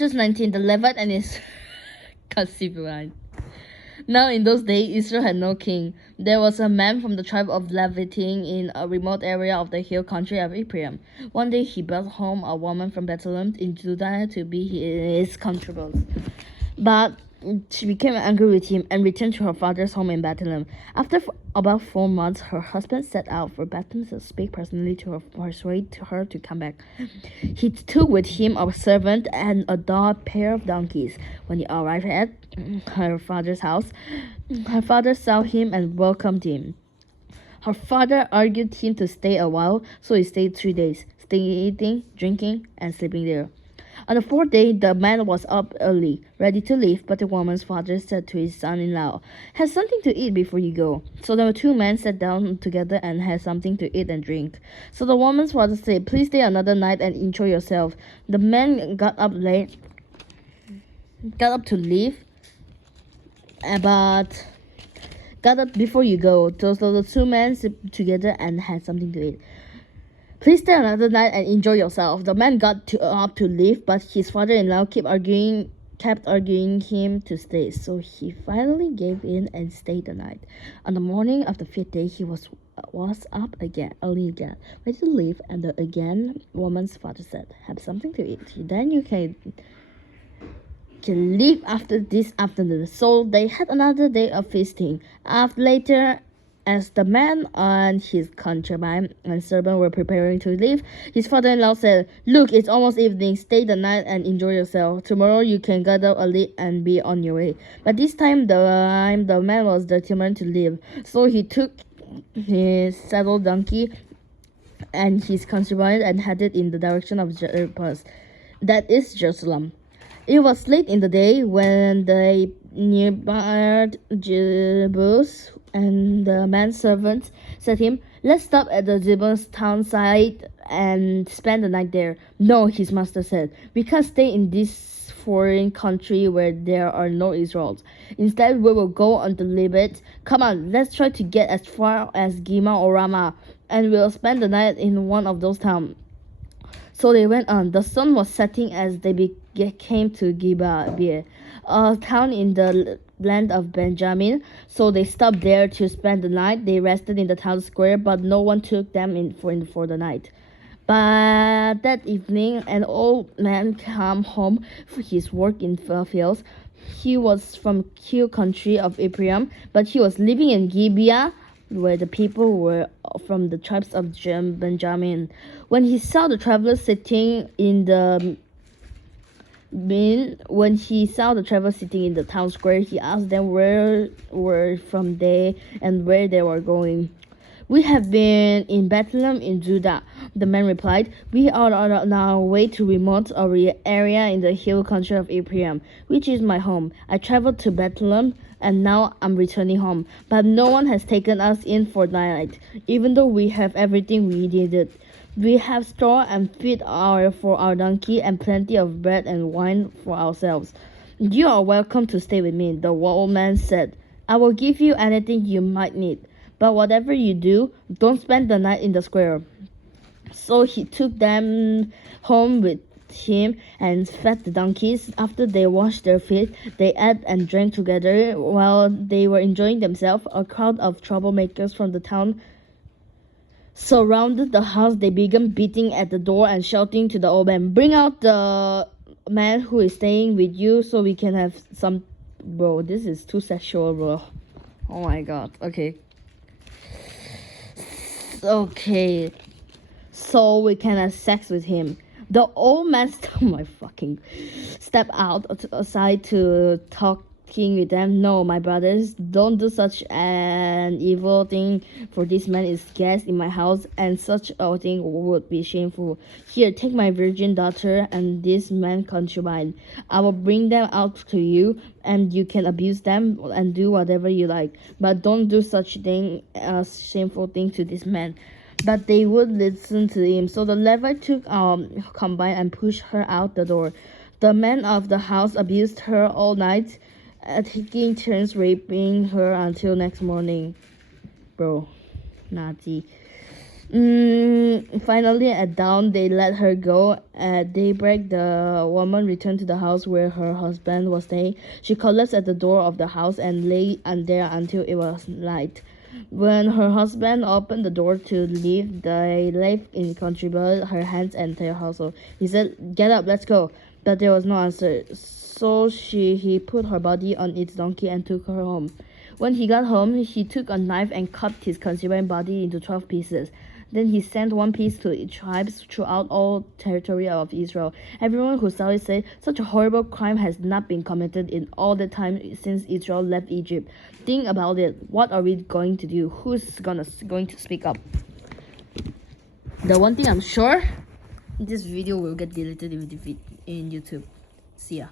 Verse 19, the Levite and his concubine. Now in those days Israel had no king. There was a man from the tribe of Leviting in a remote area of the hill country of Ephraim. One day he brought home a woman from Bethlehem in Judah to be his concubine. But she became angry with him and returned to her father's home in Bethlehem. After about 4 months, her husband set out for Bethlehem to speak personally to her, persuade her to come back. He took with him a servant and a pair of donkeys. When he arrived at her father's house, her father saw him and welcomed him. Her father urged him to stay a while, so he stayed 3 days, eating, drinking, and sleeping there. On the 4th day, the man was up early, ready to leave, but the woman's father said to his son-in-law, "Have something to eat before you go." So the 2 men sat down together and had something to eat and drink. So the woman's father said, "Please stay another night and enjoy yourself." The man got up to leave, but got up before you go. So the 2 men sat together and had something to eat. "Please stay another night and enjoy yourself." The man got up to leave, but his father-in-law kept arguing him to stay. So he finally gave in and stayed the night. On the morning of the 5th day, he was up early again, ready to leave. And again, woman's father said, "Have something to eat. Then you can leave after this afternoon." So they had another day of feasting. Later, as the man and his concubine and servant were preparing to leave, his father-in-law said, "Look, it's almost evening. Stay the night and enjoy yourself. Tomorrow you can get up early and be on your way." But this time the man was determined to leave. So he took his saddled donkey and his concubine and headed in the direction of Jericho, that is Jerusalem. It was late in the day when they nearby Jebus, and the manservant said to him, "Let's stop at the Jebus town side and spend the night there." "No," his master said, "we can't stay in this foreign country where there are no Israelites. Instead, we will go on to Libet. Come on, let's try to get as far as Gima or Ramah, and we'll spend the night in one of those towns." So they went on. The sun was setting as they came to Gibeah, a town in the land of Benjamin. So they stopped there to spend the night. They rested in the town square, but no one took them in for the night. But that evening, an old man came home for his work in the fields. He was from hill country of Ephraim, but he was living in Gibeah, where the people were from the tribes of Benjamin. When he saw the travelers sitting in the town square, he asked them where were from they and where they were going. "We have been in Bethlehem in Judah," the man replied. "We are on our way to remote area in the hill country of Ephraim, which is my home. I traveled to Bethlehem, and now I'm returning home. But no one has taken us in for the night, even though we have everything we needed. We have straw and feed for our donkey and plenty of bread and wine for ourselves. You are welcome to stay with me," the old man said. "I will give you anything you might need. But whatever you do, don't spend the night in the square." So he took them home with him and fed the donkeys. After they washed their feet, they ate and drank together. While they were enjoying themselves, a crowd of troublemakers from the town surrounded the house. They began beating at the door and shouting to the old man, "Bring out the man who is staying with you so we can have some..." Bro, this is too sexual, bro. Oh my god. Okay, so we can have sex with him. The old man stepped out aside to talking with them. "No, my brothers, don't do such an evil thing, for this man is guest in my house, and such a thing would be shameful. Here, take my virgin daughter and this man concubine. I will bring them out to you, and you can abuse them and do whatever you like. But don't do such a shameful thing to this man." But they would listen to him. So the Levite took concubine and pushed her out the door. The men of the house abused her all night, taking turns raping her until next morning. Bro, Nazi. Finally, at dawn, they let her go. At daybreak, the woman returned to the house where her husband was staying. She collapsed at the door of the house and lay there until it was light. When her husband opened the door to leave, they left inconsolable her hands and entire household. He said, "Get up, let's go." But there was no answer. So he put her body on its donkey and took her home. When he got home, he took a knife and cut his concubine body into 12 pieces. Then he sent one piece to each tribes throughout all territory of Israel. Everyone who saw it said, "Such a horrible crime has not been committed in all the time since Israel left Egypt." Think about it. What are we going to do? Who's going to speak up? The one thing I'm sure, this video will get deleted in YouTube. See ya.